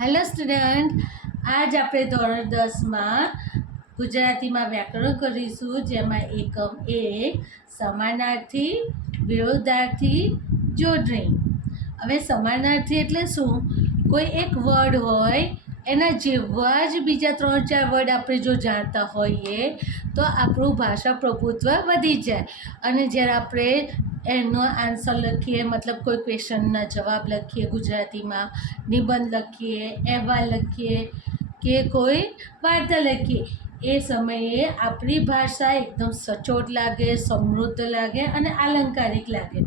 Hello student, આજ આપણે ધોરણ દસમાં ગુજરાતીમાં વ્યાકરણ કરીશું, જેમાં એકમ એક સમાનાર્થી, વિરોધાર્થી, જોડણી. હવે સમાનાર્થી એટલે શું? કોઈ એક વર્ડ હોય, એના જેવા જ બીજા ત્રણ ચાર વર્ડ આપણે જો જાણતા હોઈએ, તો આપણું ભાષા પ્રભુત્વ વધી જાય. અને જ્યારે આપણે એનો આન્સર લખીએ, મતલબ કોઈ ક્વેશ્ચનના જવાબ લખીએ, ગુજરાતીમાં નિબંધ લખીએ, અહેવાલ લખીએ કે કોઈ વાર્તા લખીએ. એ સમયે આપણી ભાષા એકદમ સચોટ લાગે, સમૃદ્ધ લાગે અને આલંકારિક લાગે.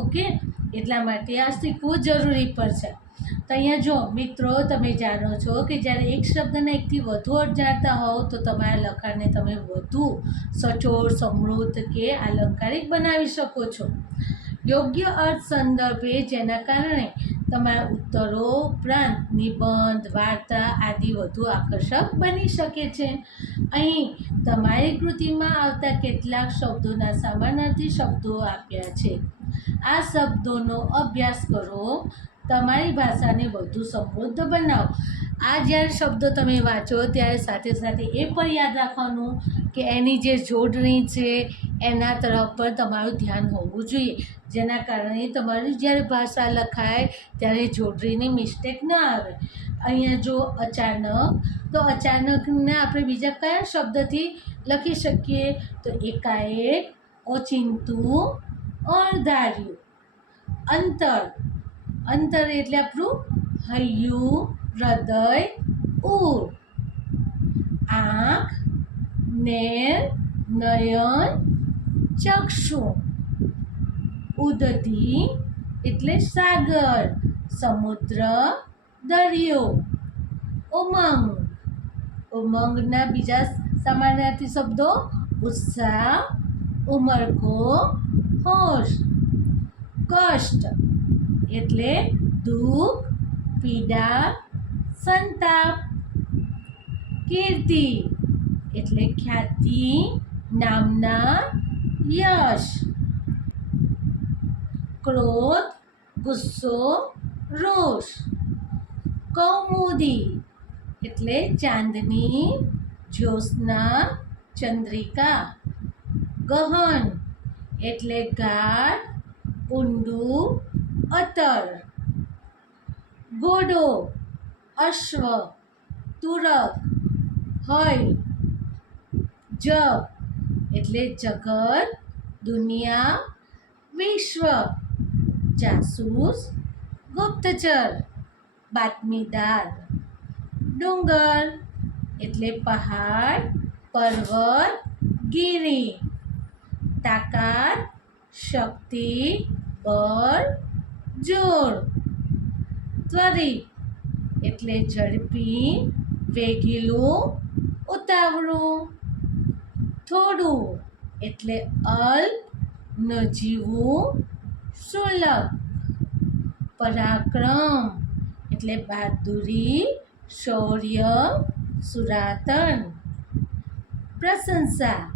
ઓકે? એટલા માટે આ શીખવું જરૂરી પડશે તો અહીંયા જો, મિત્રો, તમે જાણો છો કે જ્યારે એક શબ્દના એકથી વધુ અર્થ જાણતા હોવ તો તમારા લખાણને તમે વધુ સચોટ, સમૃદ્ધ કે આલંકારિક બનાવી શકો છો. યોગ્ય અર્થ સંદર્ભે જેના કારણે તમારા ઉત્તરો, ઉપરાંત નિબંધ, વાર્તા આદિ વધુ આકર્ષક બની શકે છે. અહીં તમારી કૃતિમાં આવતા કેટલાક શબ્દોના સમાનાર્થી શબ્દો આપ્યા છે. આ શબ્દોનો અભ્યાસ કરો. તમારી ભાષાને વધુ સમૃદ્ધ બનાવો. આ જ્યારે શબ્દો તમે વાંચો, ત્યારે સાથે સાથે એ પણ યાદ રાખવાનું કે એની જે જોડણી છે, એના તરફ પર તમારું ધ્યાન હોવું જોઈએ. જેના કારણે તમારી જ્યારે ભાષા લખાય, ત્યારે જોડણીની મિસ્ટેક ન આવે. અહીંયા જો અચાનક, તો અચાનકને આપણે બીજા કયા શબ્દથી લખી શકીએ? તો એકાએક, ઓચિંતું, અણધાર્યું. અંતર. અંતર એટલે આપણું હૈયું, હૃદય ઉર આંખ નેર નયન, ચક્ષુ. ઉદતી એટલે સાગર, સમુદ્ર, દરિયો. ઉમંગ. ઉમંગના બીજા સમાનાર્થી શબ્દો ઉત્સાહ ઉમરકો હોશ. કષ્ટ. એટલે દુઃખ પીડા સંતાપ કીર્તિ એટલે ખ્યાતિ નામના યશ ક્રોધ ગુસ્સો રોષ કૌમુદી એટલે ચાંદની જ્યોત્સના ચંદ્રિકા ગહન એટલે ગાઢ ઊંડું અતર ઘોડો અશ્વ, તુરક, હય, જગ એટલે જગત, દુનિયા, વિશ્વ, જાસૂસ, ગુપ્તચર, બાતમીદાર, ડુંગર એટલે પહાડ, પર્વત, ગીરી, તાકાત, શક્તિ, બળ જોર. ત્વરિત. એટલે ઝડપી, વેગીલું, ઉતાવળું. થોડું. એટલે અલ્પ નજીવું, સુલભ. પરાક્રમ. એટલે બહાદુરી, શૌર્ય, સુરાતન. પ્રશંસા.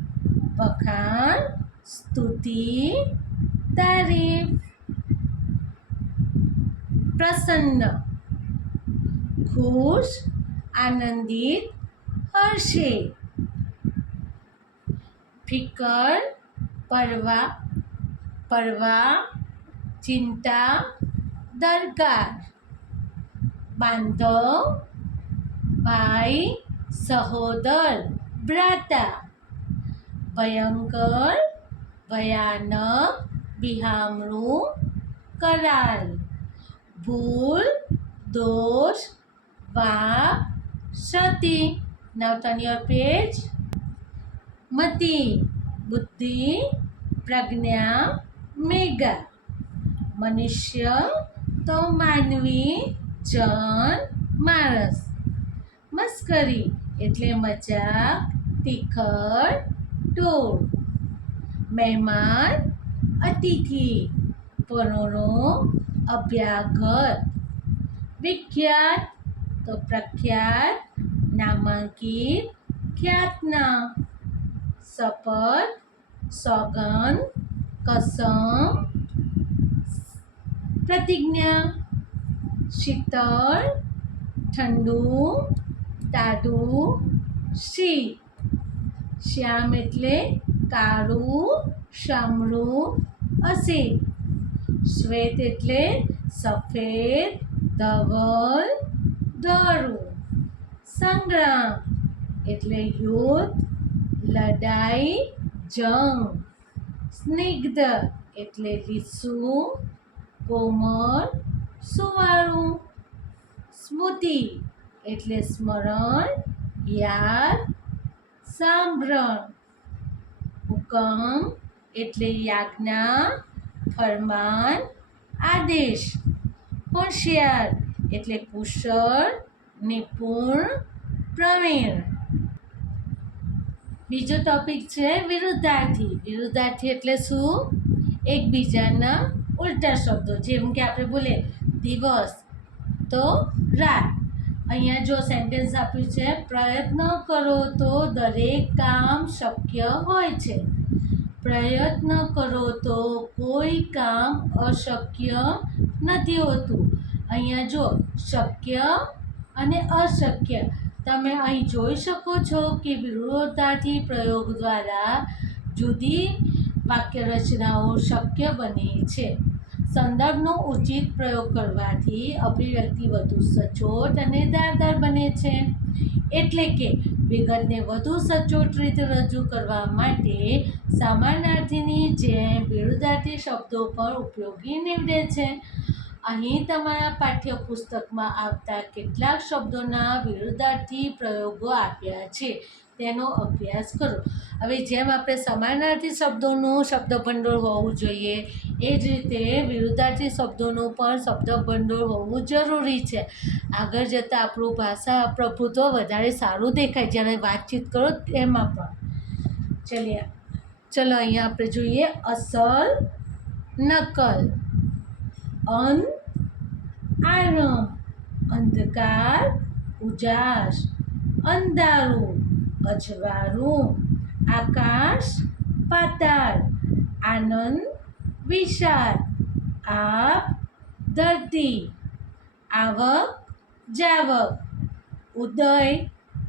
વખાણ, સ્તુતિ, તારીફ. પ્રસન્ન, ખુશ, આનંદિત હશે ફિકર, પરવા પરવા, ચિંતા દરકાર બાંધવ, ભાઈ, સહોદર, ભ્રાતા. ભયંકર, ભયાનક, બિહામણું કરાલ ભૂલ, દોષ, પાપ, સતી. now turn your page મતિ, બુદ્ધિ, પ્રજ્ઞા, મેઘા. મનુષ્ય તો માનવી, જન, માણસ. મસ્કરી એટલે મજાક તિખર ટોળ. મહેમાન, અતિથિ. પરોણો અભ્યાગત. વિખ્યાત. તો પ્રખ્યાત. નામાંકિત. ખ્યાતના શપથ. સોગન કસમ. પ્રતિજ્ઞા. શીતળ. ઠંડુ. તાડું. શી. શ્યામ એટલે કાળું, શામળું અસી શ્વેત એટલે સફેદ, ધવલ ધોળું સંગ્રામ એટલે યુદ્ધ, લડાઈ, જંગ. સ્નિગ્ધ એટલે લીસું કોમળ, સુવાળું. સ્મૃતિ એટલે સ્મરણ યાદ સાંભળણ હુકમ એટલે યાજ્ઞા ફરમાન આદેશ. હોશિયાર એટલે કુશળ, નિપુણ, પ્રવીણ. બીજો ટોપિક છે વિરુદ્ધાર્થી. વિરુદ્ધાર્થી એટલે શું? એકબીજાના ઉલટા શબ્દો. જેમ કે આપણે બોલીએ, દિવસ તો રાત. અહીંયા જો સેન્ટેન્સ આપ્યું છે, પ્રયત્ન કરો તો દરેક કામ શક્ય હોય છે. પ્રયત્ન કરો તો કોઈ કામ અશક્ય નથી હોતું. અહીંયા જો શક્ય અને અશક્ય, તમે અહીં જોઈ શકો છો કે વિરોધાથી પ્રયોગ દ્વારા જુદી વાક્યરચનાઓ શક્ય બને છે. સંદર્ભનો ઉચિત પ્રયોગ કરવાથી અભિવ્યક્તિ વધુ સચોટ અને દારદાર બને છે. એટલે કે વિગતને વધુ સચોટ રીતે રજૂ કરવા માટે સામાનાર્થીની જેમ વિરુદ્ધાર્થી શબ્દો પણ ઉપયોગી નીવડે છે. અહીં તમારા પાઠ્યપુસ્તકમાં આવતા કેટલાક શબ્દોના વિરુદ્ધાર્થી પ્રયોગો આપ્યા છે. તેનો અભ્યાસ કરો. હવે જેમ આપણે સમાનાર્થી શબ્દોનું શબ્દભંડોળ હોવું જોઈએ, એ જ રીતે વિરુદ્ધાર્થી શબ્દોનું પણ શબ્દભંડોળ હોવું જરૂરી છે. આગળ જતાં આપણું ભાષા પ્રભુત્વ વધારે સારું દેખાય. જ્યારે વાતચીત કરો એમાં પણ. ચલીએ. ચલો, અહીંયા આપણે જોઈએ. અસલ નકલ. અન આરમ અંધકાર ઉજાસ. અંધારું. અજવાળું આકાશ પાતાળ, આનંદ વિશાળ, આપ ધરતી, આવક જાવક, ઉદય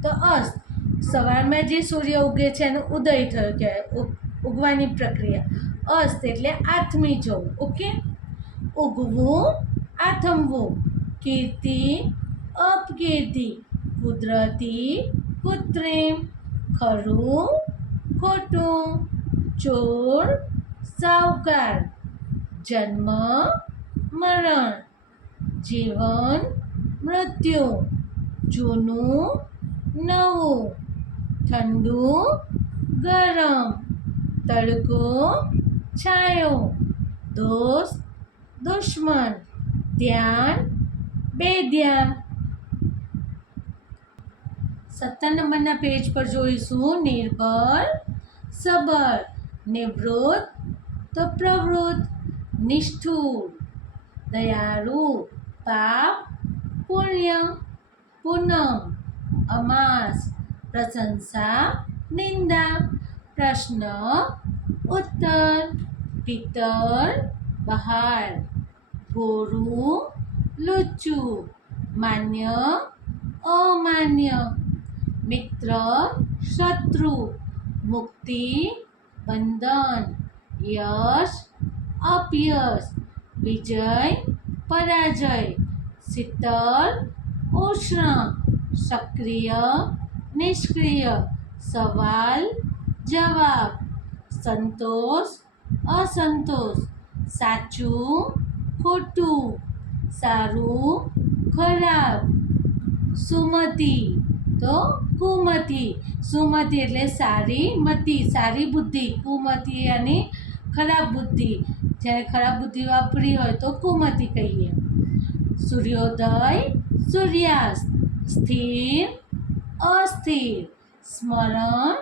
તો અસ્ત. સવારમાં જે સૂર્ય ઉગે છે એનો ઉદય થયો કહેવાય ઉગવાની પ્રક્રિયા. અસ્ત એટલે આથમી જવું, ઓકે? ઉગવું, આથમવું. કીર્તિ, અપકીર્તિ. કુદરતી કૃત્રિમ ખરું? ખોટું? ચોર? સાવકાર? જન્મ? મરણ? જીવન? મૃત્યુ? જૂનું? નવું? ઠંડુ? ગરમ? તડકો? છાયો? દોસ્ત? દુશ્મન? ધ્યાન? બેધ્યાન સત્તર નંબરના પેજ પર જોઈશું. નિર્ભર સબર નિવૃત્ત, તો પ્રવૃત્ત, નિષ્ઠુર, દયાળુ, પાપ, પુણ્ય, પૂનમ, અમાસ, પ્રશંસા, નિંદા, પ્રશ્ન, ઉત્તર પિત્તર બહાર, ભોરું, લુચ્ચું, માન્ય, અમાન્ય. મિત્ર, શત્રુ, મુક્તિ, બંધન, યશ, અપયશ, વિજય, પરાજય શીતળ ઉષ્ણ, સક્રિય, નિષ્ક્રિય, સવાલ, જવાબ, સંતોષ, અસંતોષ, સાચું, ખોટું, સારું, ખરાબ, સુમતિ, તો કુમતિ. સુમતિ એટલે સારી મતિ, સારી બુદ્ધિ. કુમતિ અને ખરાબ બુદ્ધિ. જ્યારે ખરાબ બુદ્ધિ વાપરી હોય તો કુમતિ કહીએ. સૂર્યોદય, સૂર્યાસ્ત. સ્થિર, અસ્થિર. સ્મરણ,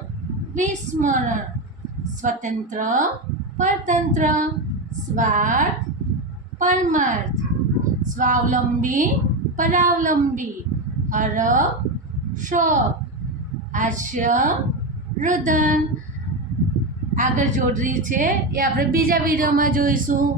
વિસ્મરણ. સ્વતંત્ર, પરતંત્ર. સ્વાર્થ, પરમાર્થ. સ્વાવલંબી, પરાવલંબી. હરફ શોક હાસ્ય રુદન. આગળ જોડરી છે એ આપણે બીજા વિડીયોમાં જોઈશું.